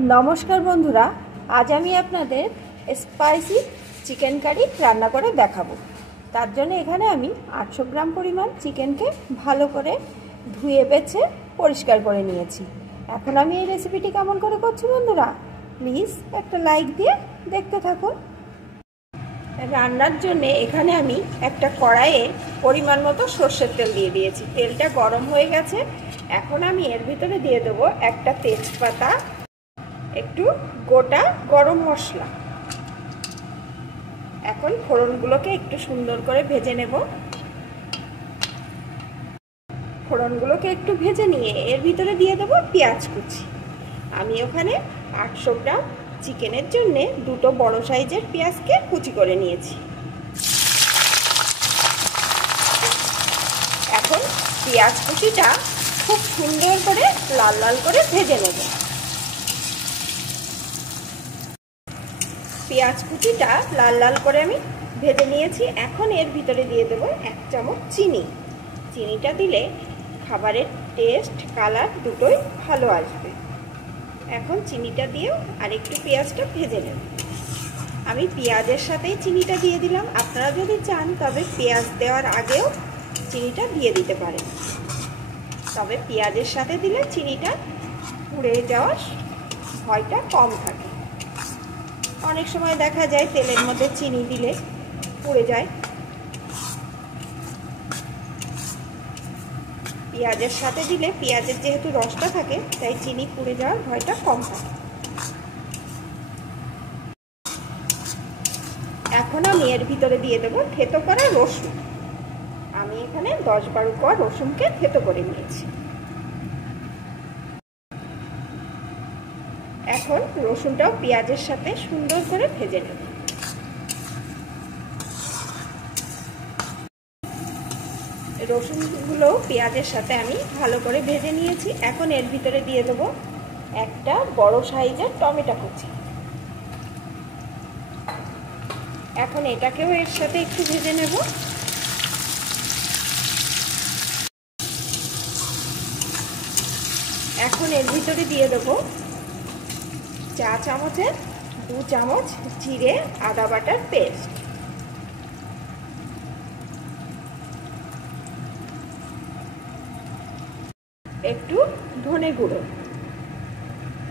नमस्कार बंधुरा आज आमी आपनादेर स्पाइसी चिकेन कारि रान्ना करे देखाबो। तार जोन्नो एखाने आमी 800 ग्राम परिमाण चिकेन के भालो करे धुए बेचे परिष्कार करे निয়েছি। এখন আমি এই রেসিপিটি কেমন করে করছি বন্ধুরা, প্লিজ একটা লাইক দিয়ে দেখতে থাকুন। রান্নার জন্য এখানে আমি একটা কড়াইয়ে পরিমাণ মতো সরষের তেল দিয়ে দিয়েছি। তেলটা গরম হয়ে গেছে। এখন আমি এর ভিতরে দিয়ে দেব একটা তেজপাতা, একটু গোটা গরম মশলা। এখন ফোড়নগুলোকে একটু সুন্দর করে ভেজে নেব। ফোড়নগুলোকে একটু ভেজে নিয়ে এর ভিতরে দিয়ে দেব পেঁয়াজ কুচি। আমি ওখানে 800 গ্রাম চিকেনের জন্য দুটো বড় সাইজের পেঁয়াজকে কুচি করে নিয়েছি। এখন পেঁয়াজ কুচিটা খুব সুন্দর করে লাল লাল করে ভেজে নেব। পেঁয়াজ কুচিটা লাল লাল করে আমি ভেজে নিয়েছি। এখন এর ভিতরে দিয়ে দেব 1 চামচ চিনি। চিনিটা দিলে খাবারের টেস্ট কালার দুটোই ভালো আসবে। এখন চিনিটা দিয়েও আর একটু পেঁয়াজটা ভেজে নেব। আমি পেঁয়াজের সাথেই চিনিটা দিয়ে দিলাম। আপনারা যদি চান তবে পেঁয়াজ দেওয়ার আগেও চিনিটা দিয়ে দিতে পারেন, তবে পেঁয়াজের সাথে দিলে চিনিটা পুড়ে যাওয়ার ভয়টা কম থাকে। অনেক সময় দেখা যায় তেলের মধ্যে চিনি দিলে পুড়ে যায়। পেঁয়াজের সাথে দিলে পেঁয়াজের যেহেতু রসটা থাকে তাই চিনি পুড়ে যাওয়ার ভয়টা কম থাকে। এখন আমি এর ভিতরে দিয়ে দেব থেতো করা রসুন। আমি এখানে 10-12 কোয়া রসুনকে থেতো করে নিয়েছি। এখন রসুনটাও পেঁয়াজের সাথে সুন্দর করে ভেজে নেব। রসুনগুলো পেঁয়াজের সাথে আমি ভালো করে ভেজে নিয়েছি। এখন এর ভিতরে দিয়ে দেব একটা বড় সাইজের টমেটো কুচি। এখন এটাকেও এর সাথে একটু ভেজে নেব। এখন এর ভিতরে দিয়ে দেব চা চামচের 2 চামচ জিরে আদা বাটার পেস্ট। একটু ধনে গুঁড়ো।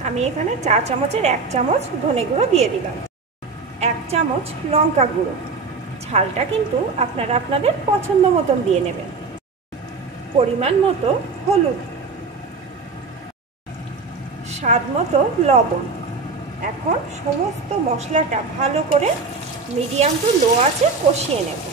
আমি এখানে চা চামচের 1 চামচ ধনে গুঁড়ো দিয়ে দিলাম। 1 চামচ লঙ্কা গুঁড়ো। ঝালটা কিন্তু আপনারা আপনাদের পছন্দ মতন দিয়ে নেবেন। পরিমাণ মতো হলুদ, স্বাদ মতো লবণ। এখন সমস্ত মশলাটা ভালো করে মিডিয়াম টু লো আঁচে কষিয়ে নেব।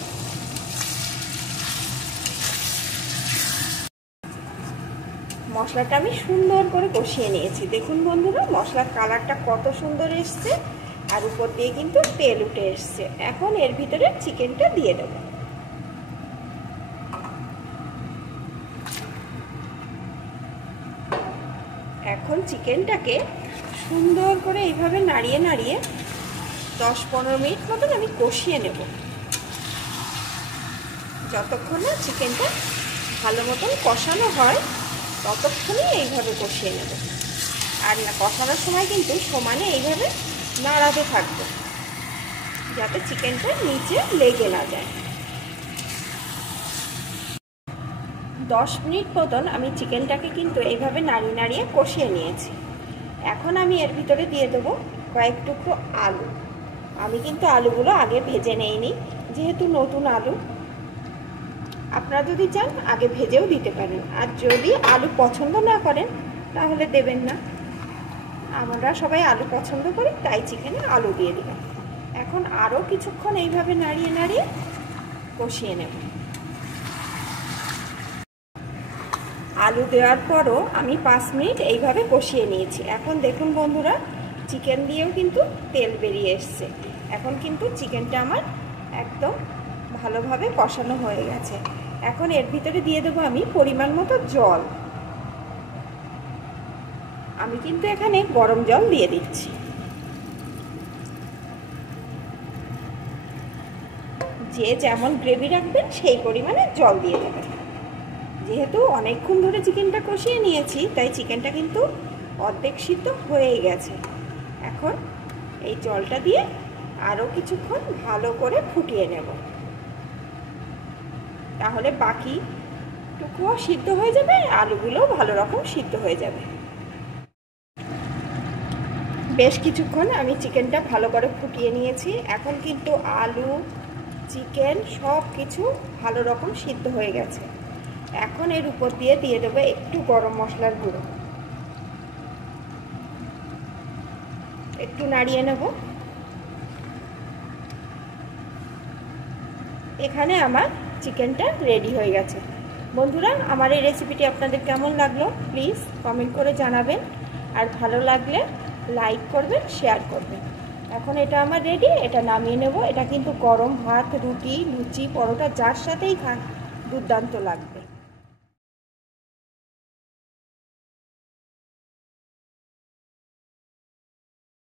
মশলাটা আমি সুন্দর করে কষিয়ে নিয়েছি। দেখুন বন্ধুরা, মশলার কালারটা কত সুন্দর এসছে আর উপর দিয়ে কিন্তু তেল উঠে এসছে। এখন এর ভিতরে চিকেনটা দিয়ে দেব। এখন চিকেনটাকে সুন্দর করে এইভাবে নাড়িয়ে নাড়িয়ে 10-15 মিনিট মতন আমি কষিয়ে নেব। যতক্ষণ না চিকেনটা ভালো মতন কষানো হয় ততক্ষণই এইভাবে কষিয়ে নেব। আর না কষানোর সময় কিন্তু সমানে এইভাবে নাড়াতে থাকবো যাতে চিকেনটা নিচে লেগে না যায়। 10 মিনিট মতন আমি চিকেনটাকে কিন্তু এইভাবে নাড়িয়ে নাড়িয়ে কষিয়ে নিয়েছি। এখন আমি এর ভিতরে দিয়ে দেবো কয়েক টুকরো আলু। আমি কিন্তু আলুগুলো আগে ভেজে নেইনি, যেহেতু নতুন আলু। আপনারা যদি চান আগে ভেজেও দিতে পারেন, আর যদি আলু পছন্দ না করেন তাহলে দেবেন না। আমরা সবাই আলু পছন্দ করি তাই চিকেনে আলু দিয়ে দিলাম। এখন আরও কিছুক্ষণ এইভাবে নাড়িয়ে নাড়িয়ে কষিয়ে নেব। আলু দেওয়ার পরও আমি 5 মিনিট এইভাবে কষিয়ে নিয়েছি। এখন দেখুন বন্ধুরা, চিকেন দিয়েও কিন্তু তেল বেরিয়ে এসছে। এখন কিন্তু চিকেনটা আমার একদম ভালোভাবে কষানো হয়ে গেছে। এখন এর ভিতরে দিয়ে দেবো আমি পরিমাণ মতো জল। আমি কিন্তু এখানে গরম জল দিয়ে দিচ্ছি। যে যেমন গ্রেভি রাখবেন সেই পরিমাণে জল দিয়ে দেবেন। যেহেতু অনেকক্ষণ ধরে চিকেনটা কষিয়ে নিয়েছি তাই চিকেনটা কিন্তু অর্ধেক সিদ্ধ হয়েই গেছে। এখন এই জলটা দিয়ে আরও কিছুক্ষণ ভালো করে ফুটিয়ে নেব, তাহলে বাকিটুকুও সিদ্ধ হয়ে যাবে, আলুগুলোও ভালো রকম সিদ্ধ হয়ে যাবে। বেশ কিছুক্ষণ আমি চিকেনটা ভালো করে ফুটিয়ে নিয়েছি। এখন কিন্তু আলু, চিকেন সব কিছু ভালো রকম সিদ্ধ হয়ে গেছে। এখন এর উপর দিয়ে দেবো একটু গরম মশলার গুঁড়ো, একটু নাড়িয়ে নেব। এখানে আমার চিকেনটা রেডি হয়ে গেছে। বন্ধুরা, আমার এই রেসিপিটি আপনাদের কেমন লাগলো প্লিজ কমেন্ট করে জানাবেন, আর ভালো লাগলে লাইক করবেন, শেয়ার করবেন। এখন এটা আমার রেডি, এটা নামিয়ে নেব। এটা কিন্তু গরম ভাত, রুটি, লুচি, পরোটা যার সাথেই খান দুর্দান্ত লাগবে।